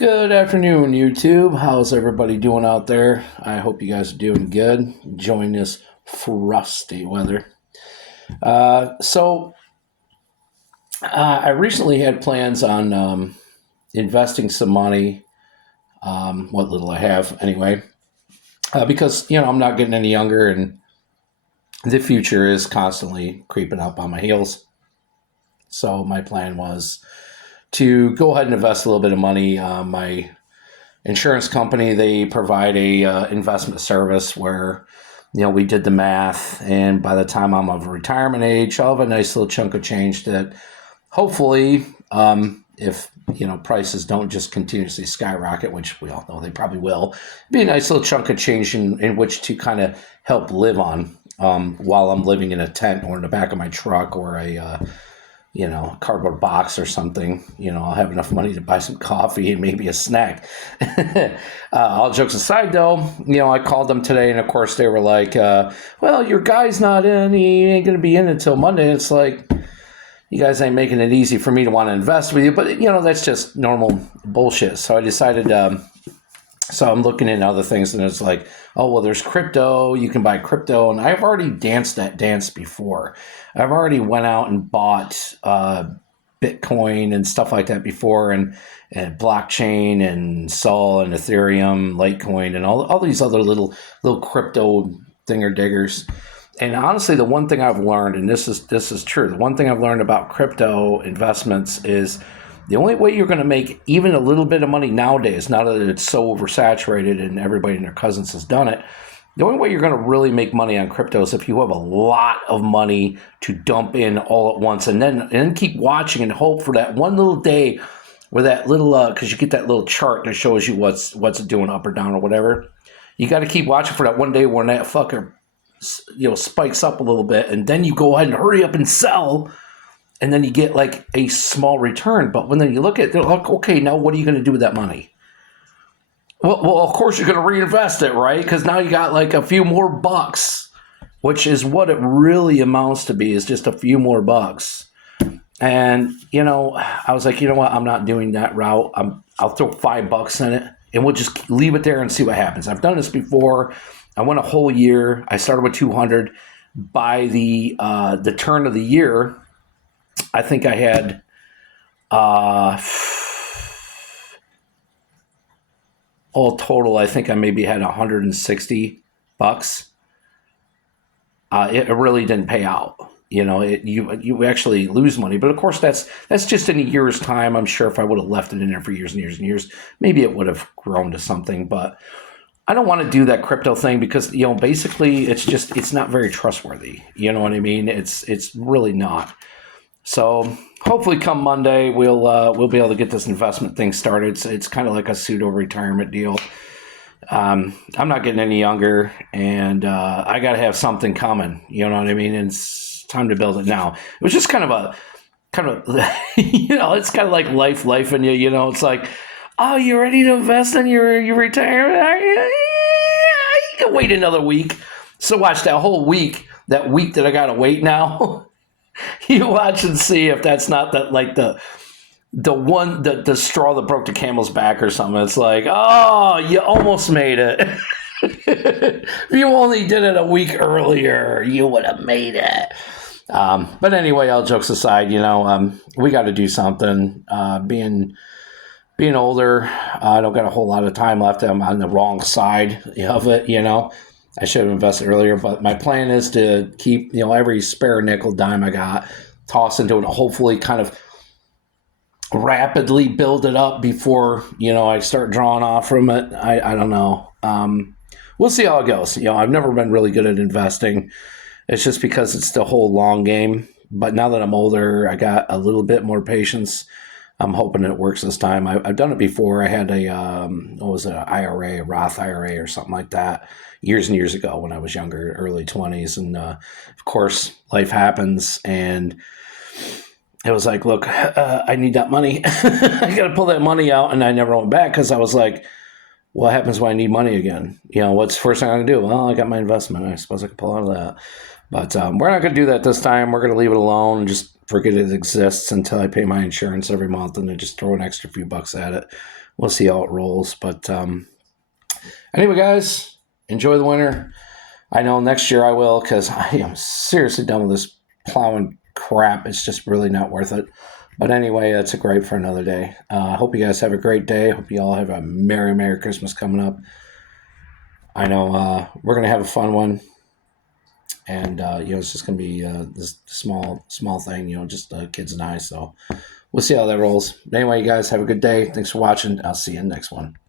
Good afternoon, YouTube. How's everybody doing out there? I hope you guys are doing good, enjoying this frosty weather. I recently had plans on investing some money, what little I have anyway, because, I'm not getting any younger and the future is constantly creeping up on my heels. So my plan was to go ahead and invest a little bit of money. My insurance company, they provide a investment service where we did the math, and by the time I'm of retirement age, I'll have a nice little chunk of change that hopefully, if prices don't just continuously skyrocket, which we all know they probably will, be a nice little chunk of change in which to kind of help live on while I'm living in a tent or in the back of my truck or a cardboard box or something. I'll have enough money to buy some coffee and maybe a snack. All jokes aside, though, I called them today, and of course they were like, well, your guy's not in. He ain't going to be in until Monday. And it's like, you guys ain't making it easy for me to want to invest with you. But, that's just normal bullshit. So I decided, so I'm looking into other things, and it's like, oh, well, there's crypto. You can buy crypto. And I've already danced that dance before. I've already went out and bought Bitcoin and stuff like that before, and blockchain and Sol and Ethereum, Litecoin, and all these other little crypto dinger diggers. And honestly, the one thing I've learned, and this is true, the one thing I've learned about crypto investments is the only way you're going to make even a little bit of money nowadays, now that it's so oversaturated and everybody and their cousins has done it, the only way you're going to really make money on crypto is if you have a lot of money to dump in all at once, and then keep watching and hope for that one little day where that little, because you get that little chart that shows you what's doing up or down or whatever. You got to keep watching for that one day when that fucker, spikes up a little bit, and then you go ahead and hurry up and sell, and then you get like a small return. But when then you look at it, they're like, okay, now what are you going to do with that money? Well, of course you're going to reinvest it, right? Because now you got like a few more bucks, which is what it really amounts to be, is just a few more bucks. And, I was like, you know what? I'm not doing that route. I'll throw $5 in it, and we'll just leave it there and see what happens. I've done this before. I went a whole year. I started with 200. By the turn of the year, I think I had all total, I think I maybe had $160. It really didn't pay out. You actually lose money, but of course that's just in a year's time. I'm sure if I would have left it in there for years and years and years, maybe it would have grown to something. But I don't want to do that crypto thing because basically it's not very trustworthy. You know what I mean? It's really not. So hopefully come Monday we'll be able to get this investment thing started. It's kind of like a pseudo retirement deal. I'm not getting any younger, and I got to have something coming. You know what I mean? And it's time to build it now. It was just kind of it's kind of like life in you. It's like, oh, you ready to invest in your retirement? You can wait another week. So watch that whole week. That week that I got to wait now. You watch and see if that's not the straw that broke the camel's back or something. It's like, oh, you almost made it. If you only did it a week earlier, you would have made it. But anyway, all jokes aside, we got to do something. Being older, I don't got a whole lot of time left. I'm on the wrong side of it, I should have invested earlier, but my plan is to keep, every spare nickel dime I got, toss into it, hopefully kind of rapidly build it up before, I start drawing off from it. I don't know. We'll see how it goes. I've never been really good at investing. It's just because it's the whole long game. But now that I'm older, I got a little bit more patience. I'm hoping it works this time. I've done it before. I had a IRA, a Roth IRA or something like that years and years ago when I was younger, early 20s. And of course, life happens. And it was like, look, I need that money. I got to pull that money out. And I never went back because I was like, what happens when I need money again? What's the first thing I'm going to do? Well, I got my investment. I suppose I can pull out of that. But we're not going to do that this time. We're going to leave it alone and just forget it exists until I pay my insurance every month and then just throw an extra few bucks at it. We'll see how it rolls. But anyway, guys, enjoy the winter. I know next year I will because I am seriously done with this plowing crap. It's just really not worth it. But anyway, that's a gripe for another day. I hope you guys have a great day. Hope you all have a Merry Christmas coming up. I know we're going to have a fun one. And, it's just going to be this small thing, just kids and I. So we'll see how that rolls. But anyway, you guys have a good day. Thanks for watching. I'll see you in the next one.